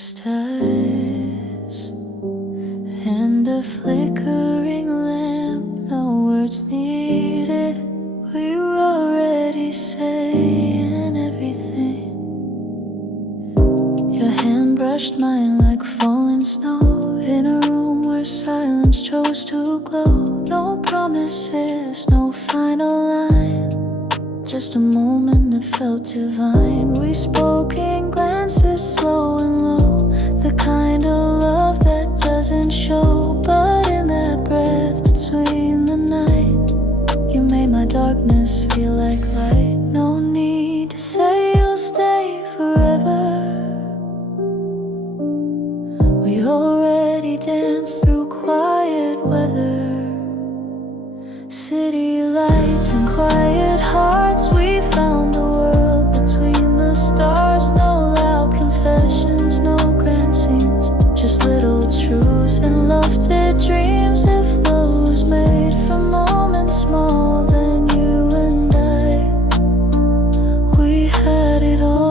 stars and a flickering lamp, no words needed. We were already saying everything. Your hand brushed mine like falling snow in a room where silence chose to glow. No promises, no final line, just a moment that felt divine. We spoke in glances, slow and low, the kind of love that doesn't show. But in that breath between the night, you made my darkness feel like light. No need to say you'll stay forever. We already danced through quiet weather, city lights and quiet hearts. We found a world between the stars. No loud confessions, no grand scenes, just little truths and lofted dreams. If love was made for moments small, then you and I, we had it all.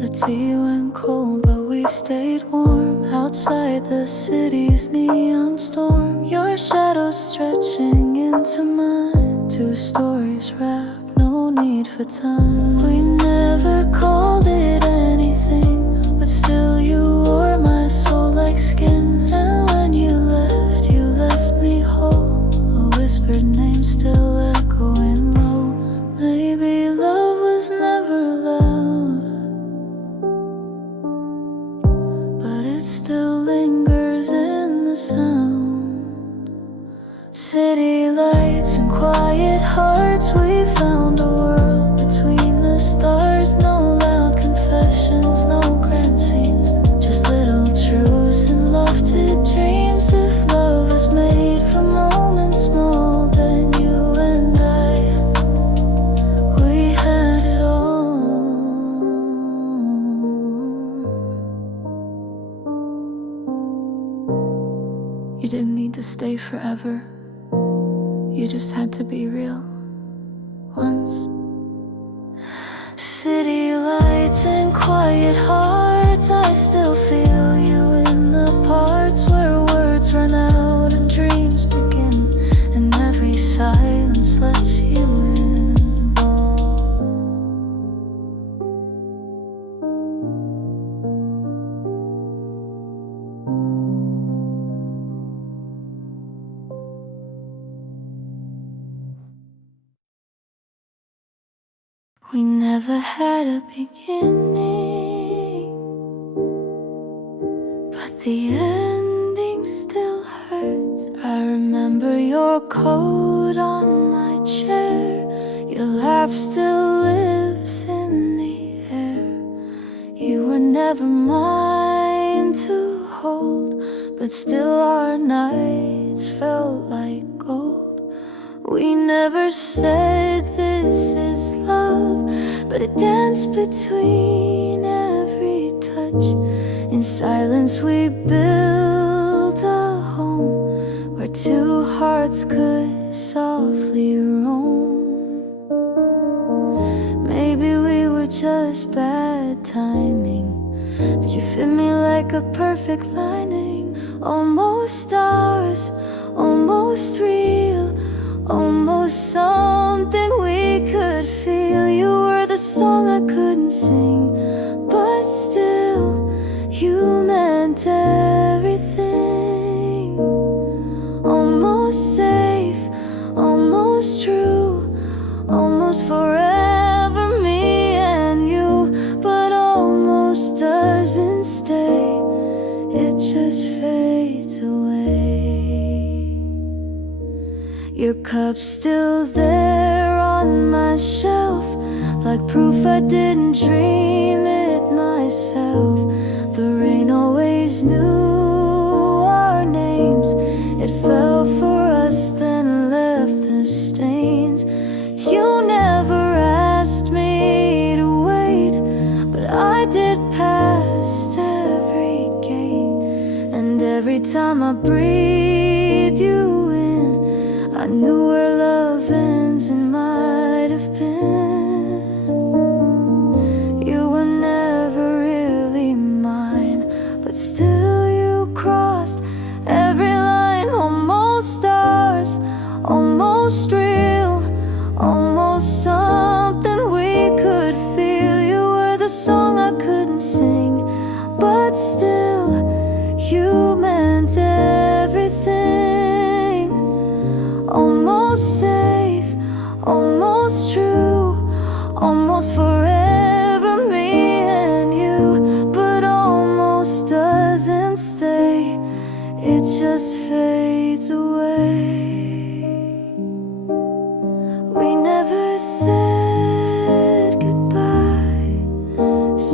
The tea went cold, but we stayed warm outside the city's neon storm. Your shadow stretching into mine, two stories wrapped, no need for time. We never called it anything, but still you wore my soul like skin. And when you left me whole, a whispered name still echoing low. Maybe love was never loud, but it still lingers in the sound. City lights and quiet hearts, we found a world between the stars. No loud confessions, no grand scenes, just little truths and lofted dreams. If love was made for moments small, then you and I, we had it all. You didn't need to stay forever, you just had to be real once. City lights and quiet hearts, I still feel you in the parts where words run out and dreams begin, and every silence lets you in. We never had a beginning, but the ending still hurts. I remember your coat on my chair, your laugh still lives in the air. You were never mine to hold, but still our nights felt like gold. We never said this is love, but it danced between every touch. In silence we built a home where two hearts could softly roam. Maybe we were just bad timing, but you fit me like a perfect lining. Almost stars, almost real, almost something we could feel. You were the song I couldn't sing, but still you meant everything. Almost safe, almost true, almost forever me and you. But almost doesn't stay, it just fades away. Your cup's still there on my shelf, like proof I didn't dream it myself. The rain always knew our names, it fell for us then left the stains. You never asked me to wait, but I did past every gate. And every time I breathed you in, I knew where love ends and might have been. You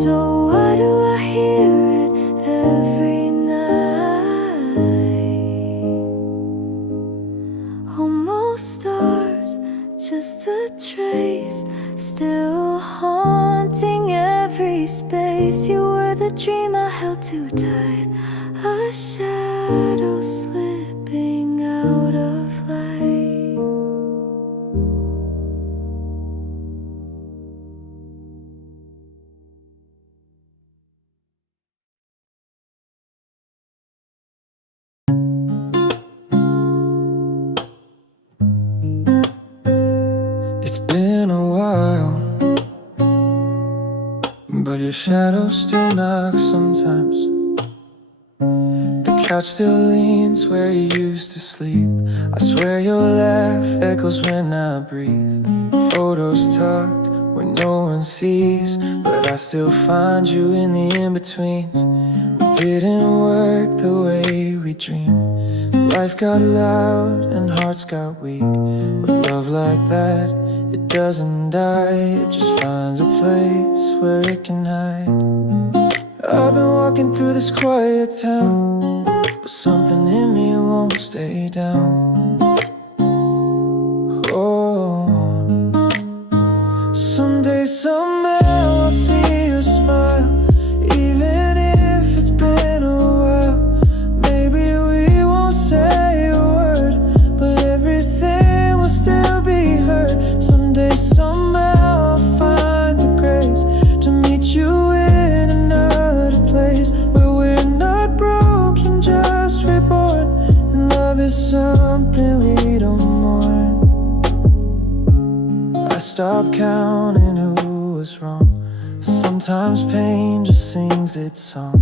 So why do I hear it every night? Almost stars, just a trace, still haunting every space. You were the dream I held too tight, a shadow slipping out of light. It's been a while, but your shadow still knocks sometimes. The couch still leans where you used to sleep. I swear your laugh echoes when I breathe. Photos tucked where no one sees, but I still find you in the in-betweens. We didn't work the way we dreamed. Life got loud and hearts got weak. With love like that, it doesn't die, it just finds a place where it can hide. I've been walking through this quiet town, but something in me won't stay down. Oh, someday, somehow I'll see your smile, even if it's been a while. Maybe we won't say a word, but everything will still be heard. Someday, somehow I'll find the grace to meet you in another place where we're not broken, just reborn, and love is something we don't mourn. I stopped counting who was wrong. Sometimes pain just sings its song,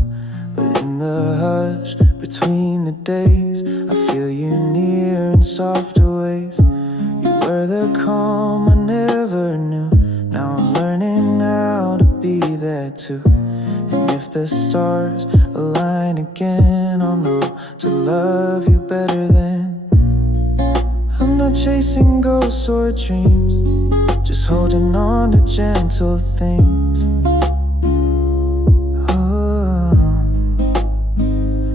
but in the hush between the days, I feel you near in softer ways. You were the calm I never knew. Now I'm learning how to be there too. And if the stars align again, I'll know to love you better then. I'm not chasing ghosts or dreams, just holding on to gentle things. Oh,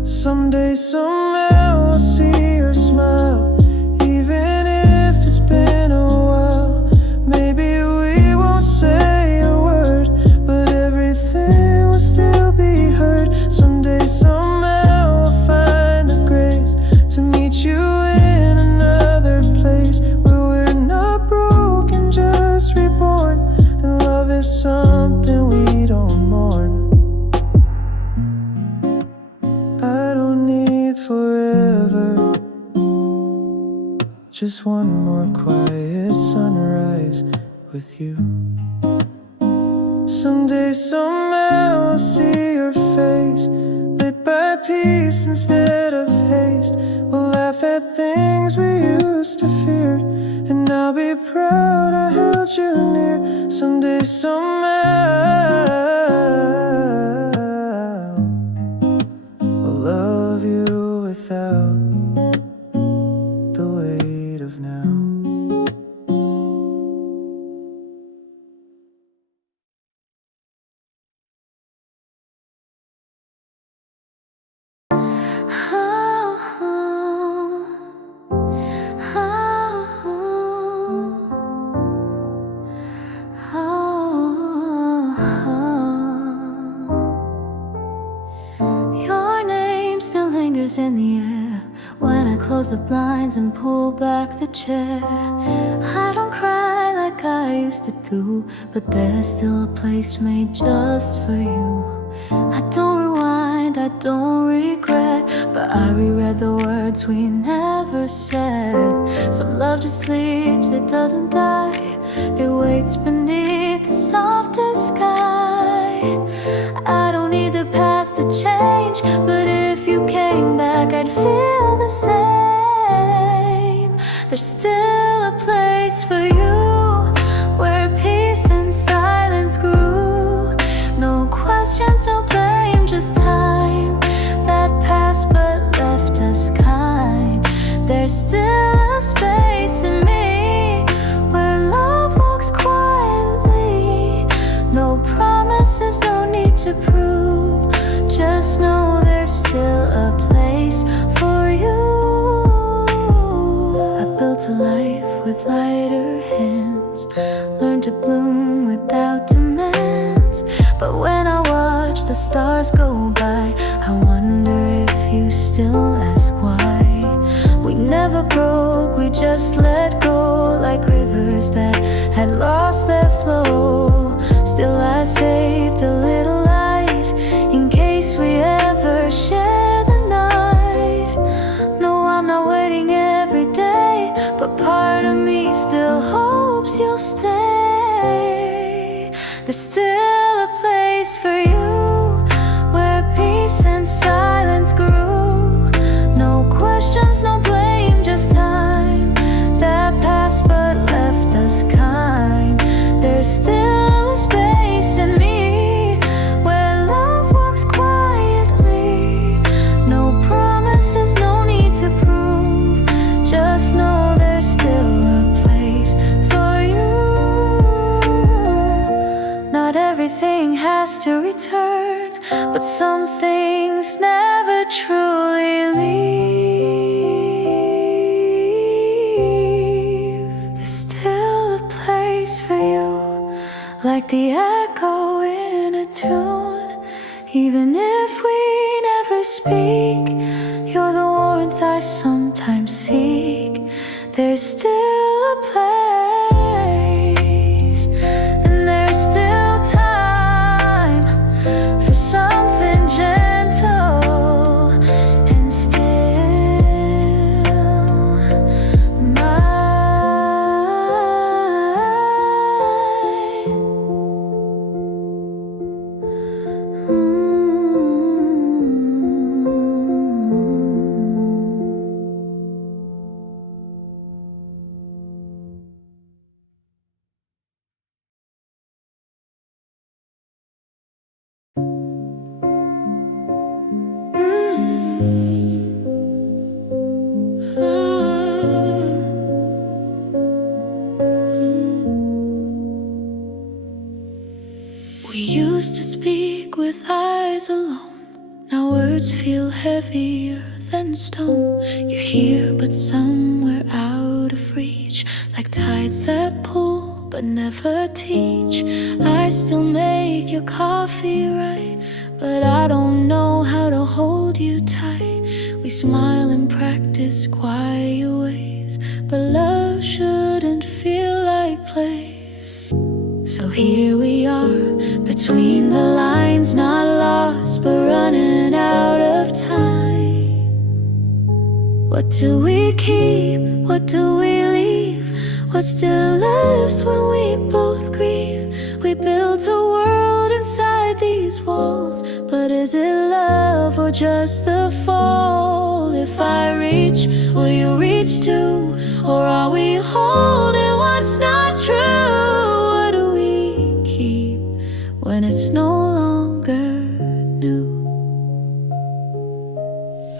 someday, somehow I'll see your smile, even if it's been a while. Maybe we won't say a word, but everything will still be heard. Someday, somehow I'll find the grace to meet you in another place where we're not broken, just reborn, and love is something we don't mourn. I don't need forever, just one more quiet sunrise with you. Someday, somehow I'll see your face, lit by peace instead of haste. We'll laugh at things we used to fear, and I'll be proud I held you near. Someday, somehow I'll love you without the weight of now. Your name still lingers in the air when I close the blinds and pull back the chair. I don't cry like I used to do, but there's still a place made just for you. I don't rewind, I don't regret, but I reread the words we never said. Some love just sleeps, it doesn't die. It waits beneath the softest sky. I don't need the past to change, but if you came back, I'd feel the same. There's still a place for you, where peace and silence grew. No questions, no blame, just time that passed but left us kind. There's still a space in me where love walks quietly. No promises, no need to prove. Just know there's still a place for you. I built a life with lighter hands, learned to bloom without demands. But when I watch the stars go by, I wonder if you still ask why. We never broke, we just let go, like rivers that had lost their flow. Still I saved a little light in case we ever share the night. No, I'm not waiting every day, but part of me still hopes you'll stay. There's still a place for you, where peace and silence grew. No questions, no blame, just time that passed but left us kind. There's still a space in me where love walks quietly. No promises, no need to prove. Just know there's still a place for you. Not everything has to return, but some things never truly leave. There's still a place for you, like the echo in a tune. Even if we never speak, you're the warmth I sometimes seek. There's still a place, and there's still time for something gentle and still mine. We used to speak with eyes alone. Now words feel heavier than stone. You're here but somewhere out of reach, like tides that pull but never teach. I still make your coffee right, but I don't know how to hold you tight. We smile and practice quiet ways, but love shouldn't feel like plays. So here we are, between the lines, not lost, but running out of time. What do we keep? What do we leave? What still lives when we both grieve? We built a world inside these walls, but is it love or just the fall? If I reach, will you reach too? Or are we holding what's not true? What do we keep when it's no longer new?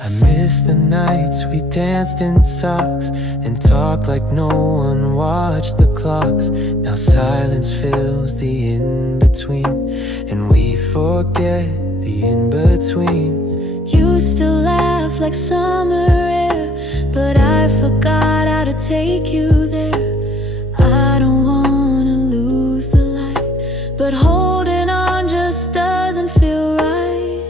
I miss the nights we danced in socks and talked like no one watched the clocks. Now silence fills the in-between, and we forget the in-betweens. You still laugh like summer air, but I forgot how to take you there. I don't wanna lose the light, but holding on just doesn't feel right.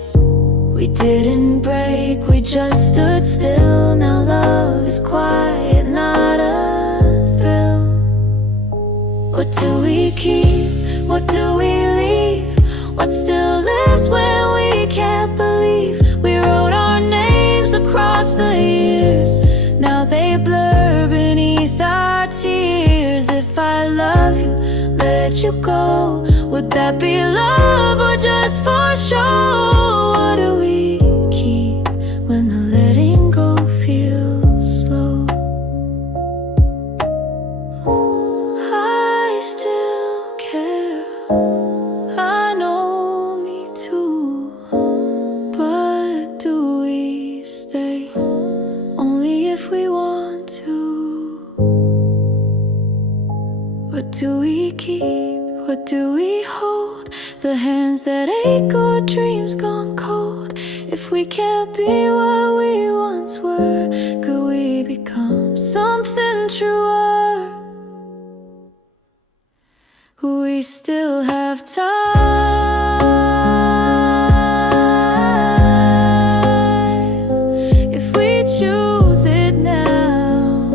We didn't break, we just stood still. Now love is quiet, not a thrill. What do we keep? What do we leave? What still lives when we can't believe? We wrote our names across the years, now they blur beneath our tears. If I love you, let you go, would that be love or just for show? What do we keep when the letting go feels slow? I still care, I know me too, but do we stay? Only if we want to. What do we keep? What do we hold The hands that ache or dreams gone cold. If we can't be what we once were, could we become something truer? We still have time if we choose it now.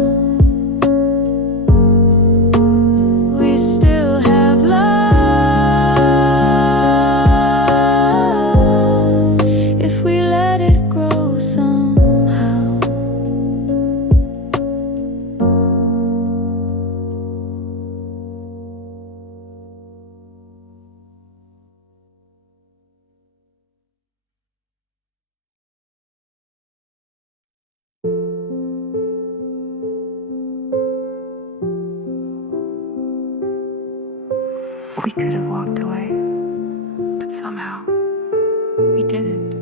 We still have love if we let it grow somehow. We could have walked away, but somehow we didn't.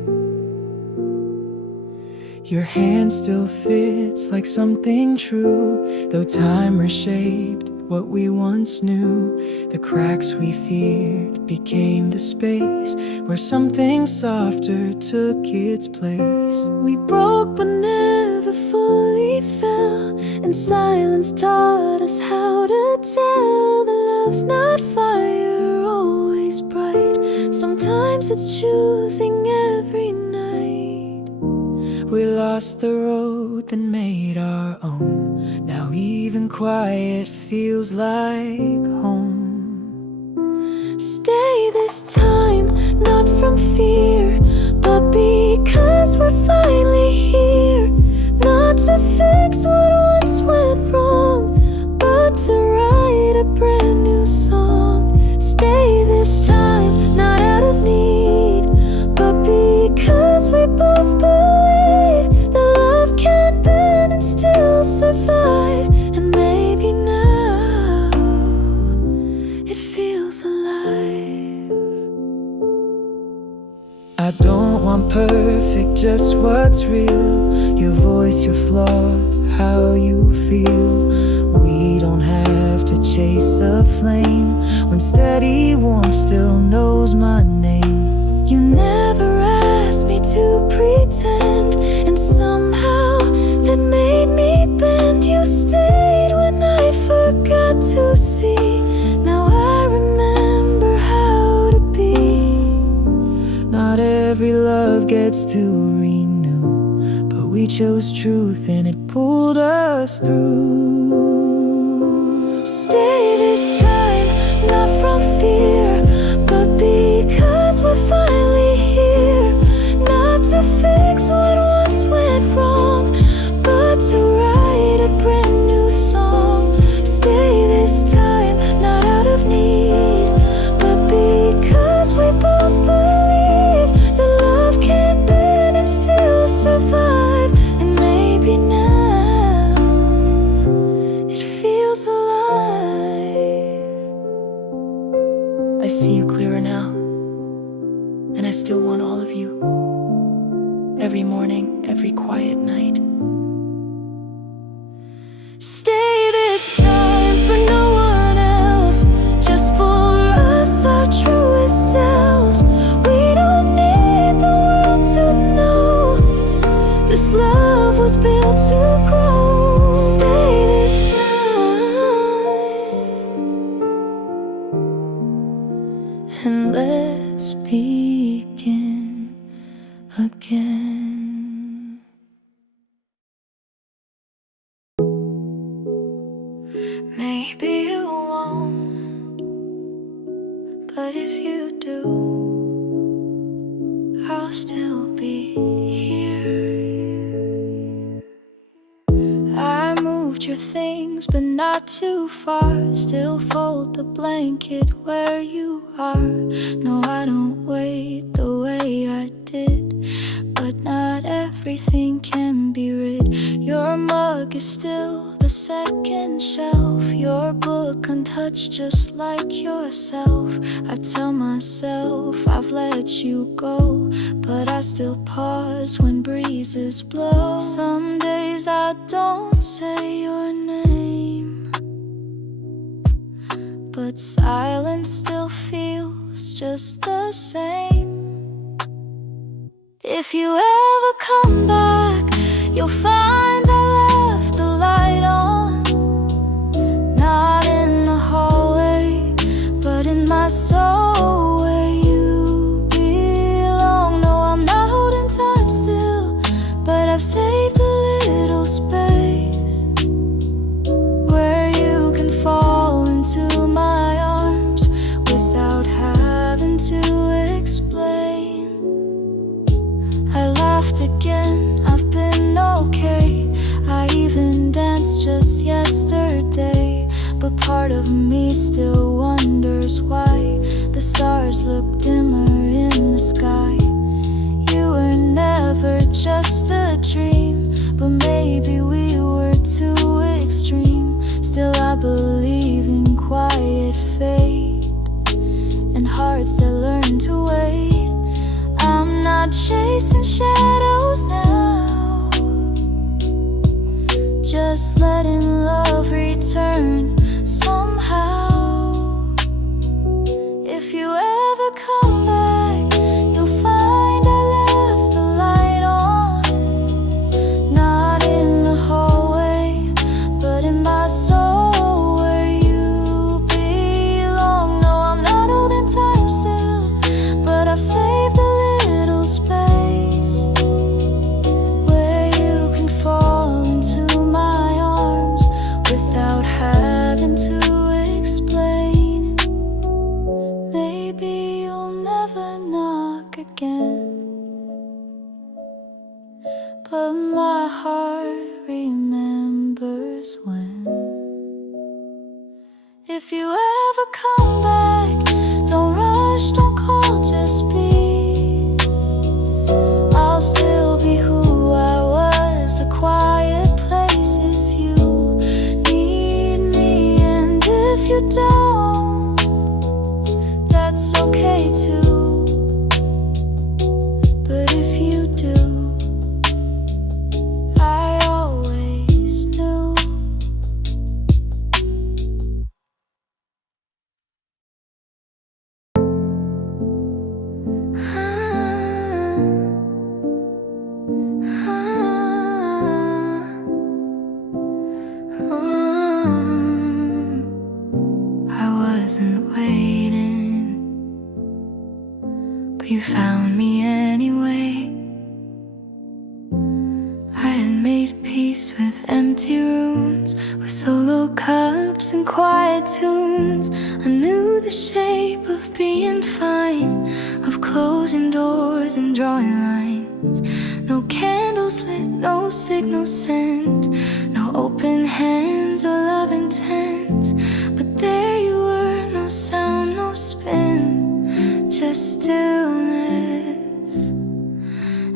Your hand still fits like something true, though time reshaped what we once knew. The cracks we feared became the space where something softer took its place. We broke but never fully fell, and silence taught us how to tell that love's not fire, always bright. Sometimes it's choosing every night. We lost the road, then made our own. Now even quiet feels like home. Stay this time, not from fear, but because we're finally here. Not to fix what once went wrong, but to write a brand new song. Stay this time, not out of need, but because we both believe that love can bend and still survive. And maybe now it feels alive. I don't want perfect, just what's real. Your voice, your flaws, how you feel. We don't have to chase a flame when steady warmth still knows my name. You never asked me to pretend, and somehow that made me bend. You stayed when I forgot to see. Now I remember how to be. Not every love gets to renew, but we chose truth and it pulled us through. Stay this time, not from fear, but because we're finally here. Not to fix what once went wrong, but to write a brand new song. Stay this time, not out of need, but because we both believe that love can bend and still survive. And maybe now it feels alive. I see you clearer now, and I still want all of you. Every morning, every quiet night. Stay this time for no one else, just for us, our truest selves. We don't need the world to know this love was built to grow. Stay this time, and let's begin again. Maybe you won't, but if you do, I'll still be here. I moved your things, but not too far. Still fold the blanket where you are. No, I don't wait the way I did, but not everything can be rid. Your mug is still the second shelf, your book untouched just like yourself. I tell myself I've let you go, but I still pause when breezes blow. Some days I don't say your name, but silence still feels feels just the same. If you ever come back, you'll find I left the light on. Not in the hallway, but in my soul where you belong. No, I'm not holding time still, but I've saved a little space where you can fall into my arms without having to explain. I laughed again, I've been okay. I even danced just yesterday. But part of me still wonders why the stars look dimmer in the sky. You were never just a dream, but maybe we were too extreme. Still I believe in quiet fate and hearts that learn to wait. I'm not chasing shadows now, just letting love return somehow. If you ever come back, you'll find I left the light on. Not in the hallway, but in my soul where you belong. No, I'm not holding time still, but I've saved a little space where you can fall into my arms without having to explain. Maybe you'll never knock again, but my heart remembers when. If you ever come back, don't rush, don't call, just be. I'll still be who I was, a quiet place if you need me. And if you don't, that's okay too. But if you do, I always knew. I wasn't waiting, but you found me anyway. I had made peace with empty rooms, with solo cups and quiet tunes. I knew the shape of being fine, of closing doors and drawing lines. No candles lit, no signal sent, no open hands or love intent. But there you were, no sound, no spin, just stillness.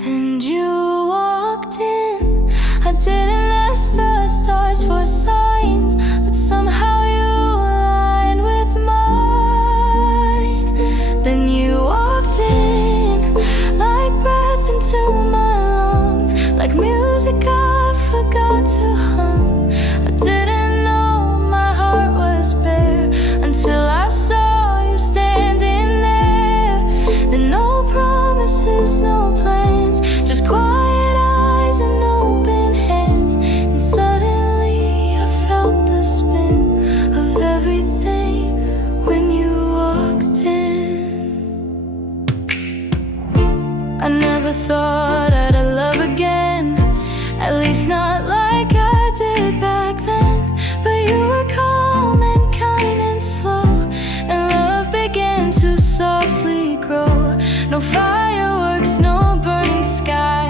And you walked in. I didn't ask the stars for signs, but somehow you aligned with mine. Then you walked in, like breath into my lungs, like music I forgot to hum. I didn't know my heart was bare until I saw you standing there. And no promises, no plans, just quiet eyes and open hands. And suddenly I felt the spin of everything when you walked in. I never thought I'd love again, at least not like I did back then. But you were calm and kind and slow, and love began to softly grow. No fireworks, no burning sky,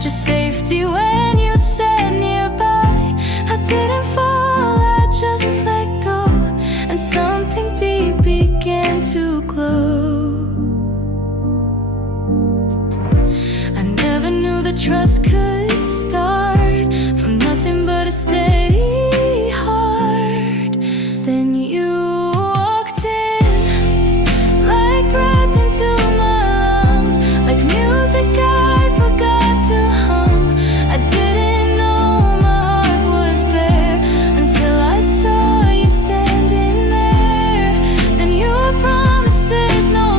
just safety when you said nearby. I didn't fall, I just let go, and something deep began to glow. I never knew that trust could start from nothing but a steady heart. Then you walked in, like breath into my lungs, like music I forgot to hum. I didn't know my heart was bare until I saw you standing there. Then your promises, no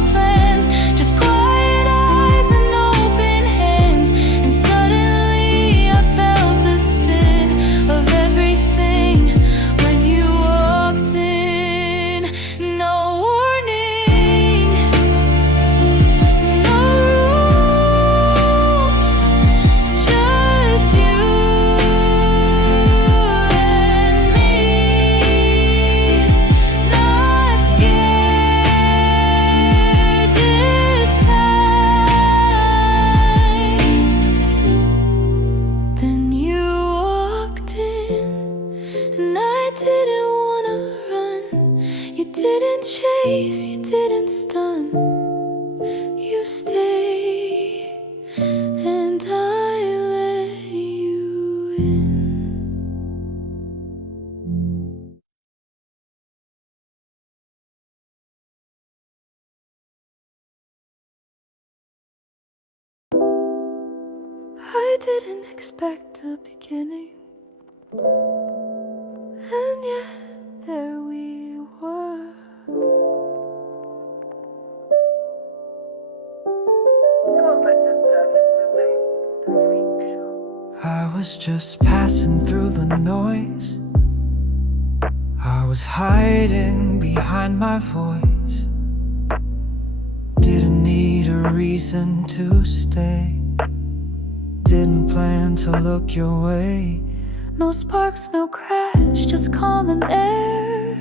in. I didn't expect a beginning, and yet there we were. I was just passing through the noise. I was hiding behind my voice. Didn't need a reason to stay. Didn't plan to look your way. No sparks, no crash, just calm and air.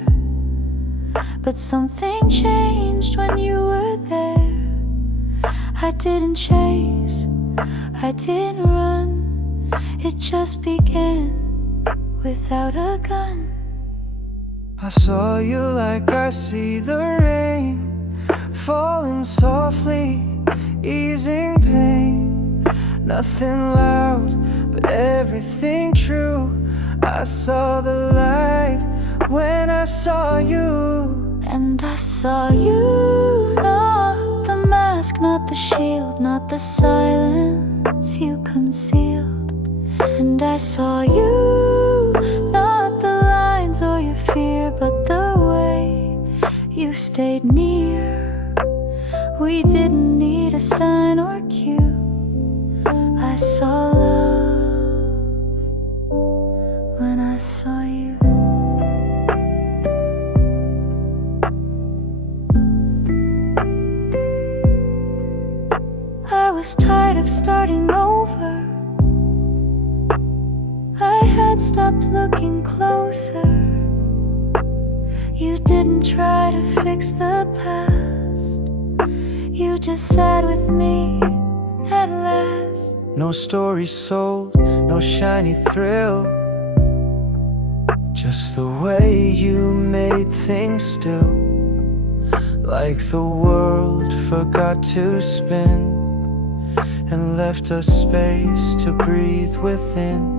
But something changed when you were there. I didn't chase, I didn't run. It just began without a gun. I saw you like I see the rain, falling softly, easing pain. Nothing loud, but everything true. I saw the light when I saw you. And I saw you, not the mask, not the shield, not the silence you concealed. And I saw you, not the lines or your fear, but the way you stayed near. We didn't need a sign or cue. I saw love when I saw you. I was tired of starting over. I had stopped looking closer. You didn't try to fix the past. You just sat with me at last. No story sold, no shiny thrill. Just the way you made things still. Like the world forgot to spin and left us space to breathe within.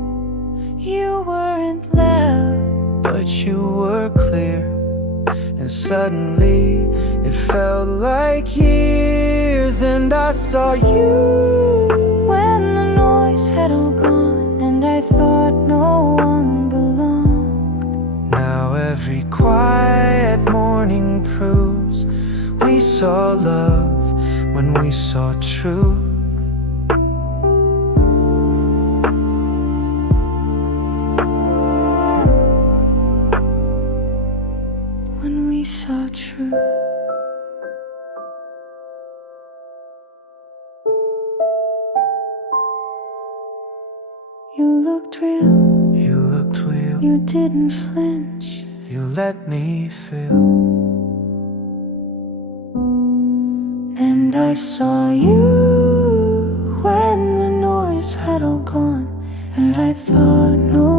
You weren't loud, But you were clear, and suddenly it felt like years. And I saw you when the noise had all gone, and I thought no one belonged. now. Every quiet morning proves we saw love when we saw truth. When we saw truth. You looked real, You looked real, you didn't flinch. you let me feel. And I saw you when the noise had all gone, and I thought no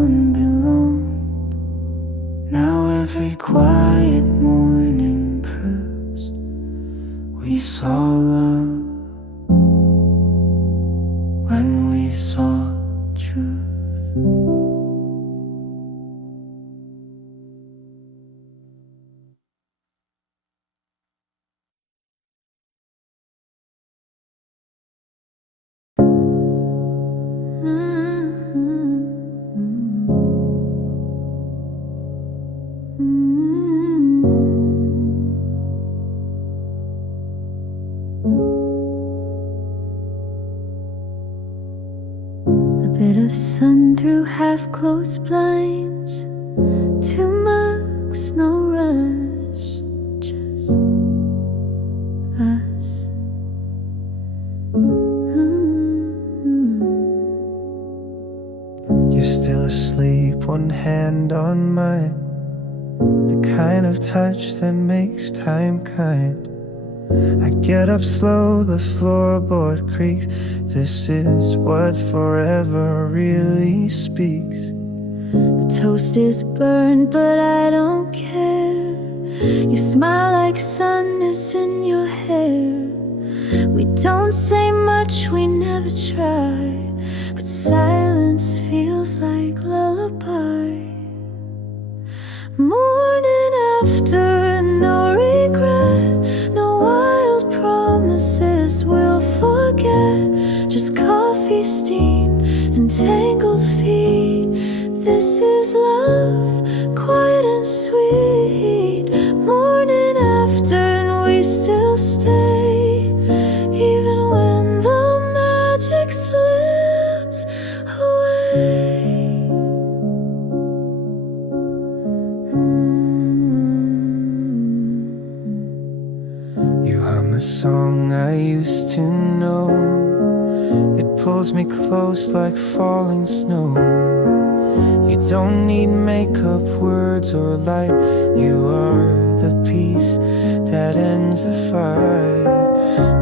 one belonged. Now every quiet morning proves we saw love when we saw truth. A bit of sun through half-closed blinds. 2 mugs, no rush, just us. You're still asleep, one hand on mine. The kind of touch that makes time kind. I get up slow, the floorboard creaks. This is what forever really speaks. The toast is burned, but I don't care. You smile like sun is in your hair. We don't say much, we never try, but silence feels like lullaby. Morning after, no regret, no wild promises we'll forget. Just coffee, steam, and tangled feet. This is love, quiet and sweet. Morning after, and we still stay, even when the magic slips away. You hum a song I used to know. It pulls me close like falling snow. You don't need makeup, words, or light. You are the peace that ends the fight.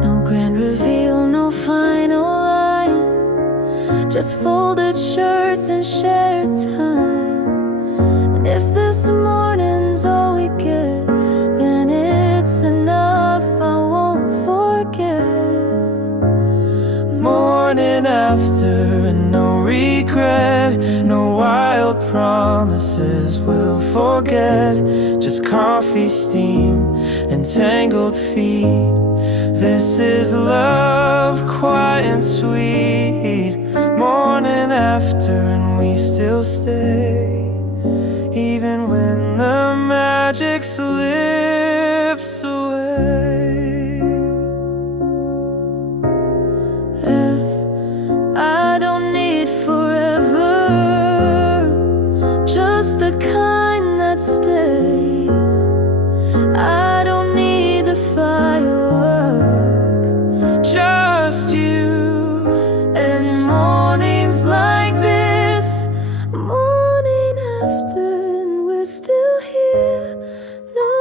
No grand reveal, no final line, just folded shirts and shared time. And if this morning's all we get, then it's enough, I won't forget. Morning after, and no regret, no wild promises we'll forget. Just coffee, steam, and tangled feet. This is love, quiet and sweet. Morning after, and we still stay, even when the magic slips away. I don't need forever, just the kind that stays. I don't need the fireworks, Just you. and mornings like this. Morning after, and we're still here. No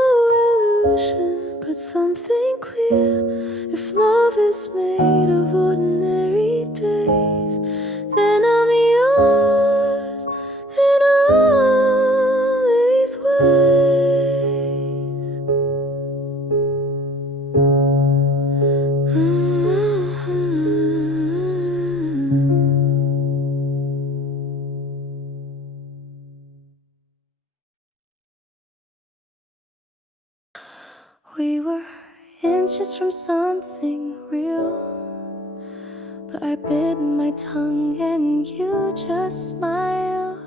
illusion, but something clear. If love is made of ordinary days, then I'm yours in all these ways. We were inches from something real, but I bit my tongue and you just smiled.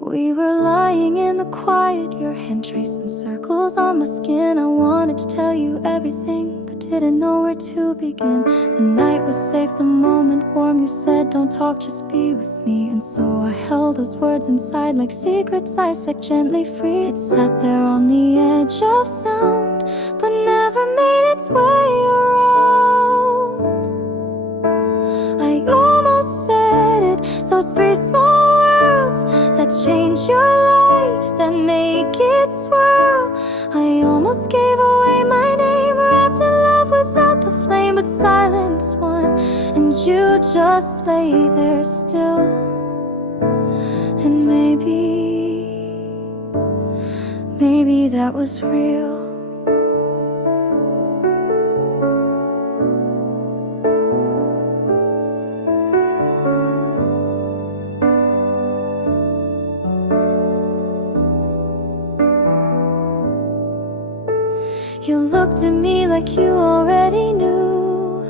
We were lying in the quiet, your hand tracing circles on my skin. I wanted to tell you everything, but didn't know where to begin. The night was safe, the moment warm. You said don't talk, just be with me. And so I held those words inside like secrets I set gently free. It sat there on the edge of sound, but never made its way around. I almost said it, those three small words that change your life, that make it swirl. I almost gave away my name, wrapped in love without the flame, but silence won, and you just lay there still. And maybe that was real. You looked at me like you already knew,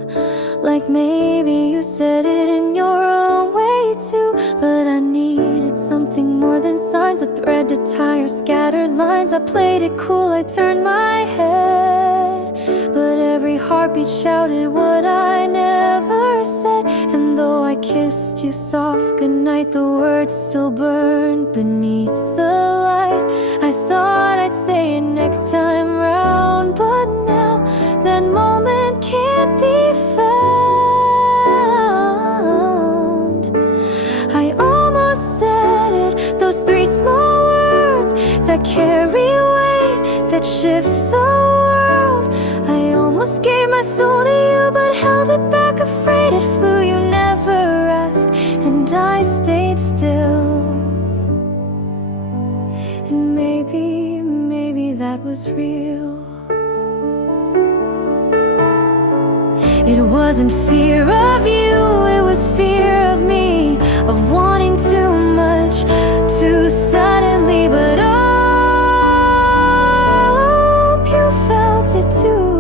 like maybe you said it in your own way too. But I needed something more than signs, a thread to tie your scattered lines. I played it cool, I turned my head, but every heartbeat shouted what I never said. And though I kissed you soft goodnight, the words still burned beneath the light. I thought I'd say it next time round, but now that moment can't be found. I almost said it, those three small words that carry weight, that shift the world. I almost gave my soul to you, but held it back, afraid it flew. You never asked, and I stayed still. And maybe that was real. It wasn't fear of you, it was fear of me, of wanting too much too suddenly. But I hope you felt it too.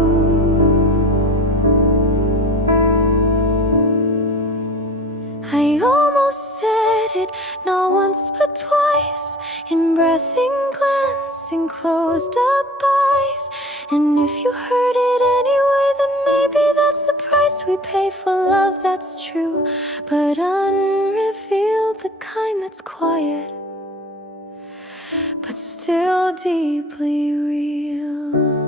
I almost said it, not once but twice, in breath, in glance, in closed up eyes. And if you heard it anyway, then maybe that's the price we pay for love that's true, but unrevealed, the kind that's quiet, but still deeply real.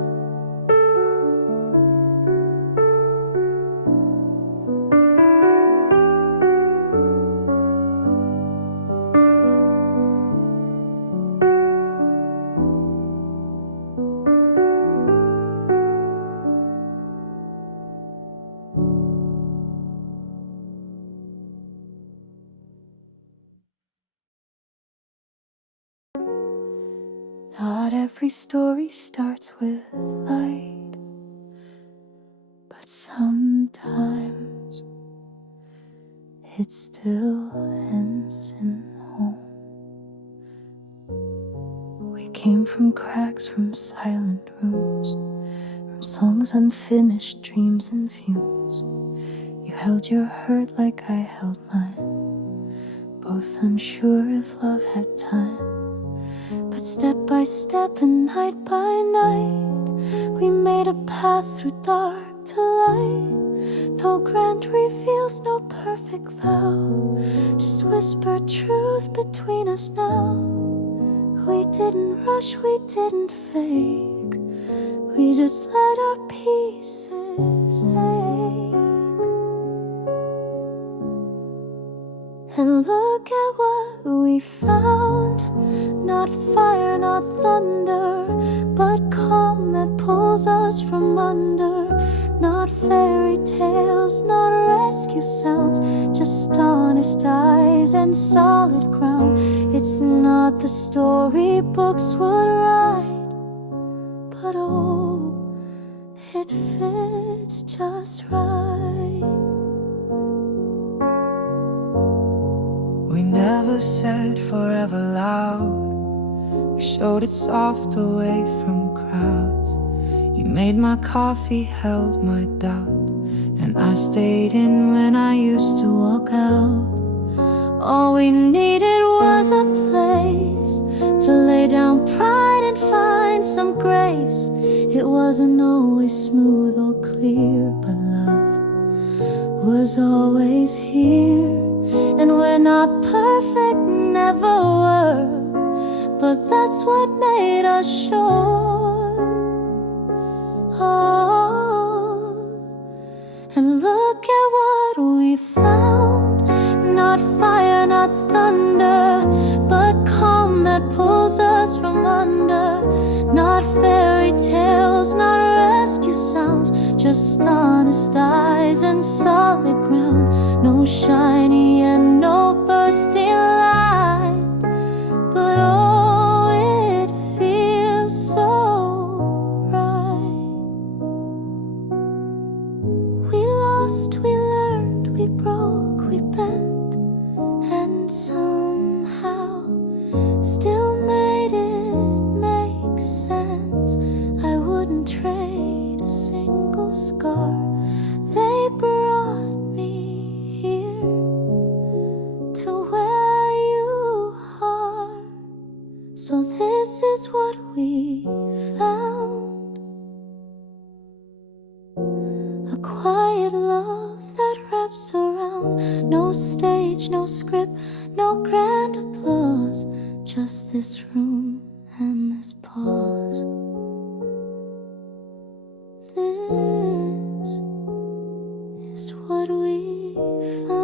Not every story starts with light, but sometimes it still ends in home. We came from cracks, from silent rooms, from songs unfinished, dreams and fumes. You held your hurt like I held mine, both unsure if love had time. But step by step and night by night, we made a path through dark to light. No grand reveals, no perfect vow, just whispered truth between us now. We didn't rush, we didn't fake, we just let our pieces ache. And look at what we found. Not fire, not thunder, but calm that pulls us from under. Not fairy tales, not rescue sounds, just honest eyes and solid ground. It's not the story books would write, but oh, it fits just right. We never said forever loud, we showed it soft away from crowds. You made my coffee, held my doubt, and I stayed in when I used to walk out. All we needed was a place to lay down pride and find some grace. It wasn't always smooth or clear, but love was always here. And we're not perfect, never were, but that's what made us sure. Oh, and look at what we found. Not fire, not thunder, but calm that pulls us from under. Not fairy tales, not rescue sounds, just honest eyes and solid ground. No shiny and no bursting light, but oh, it feels so right. We lost, we learned, we broke, we bent, and somehow still made it make sense. I wouldn't trade a single scar. They brought me here to where you are. So this is what we found. A quiet love that wraps around. No stage, no script, no grand applause, just this room and this pause. This is what we found.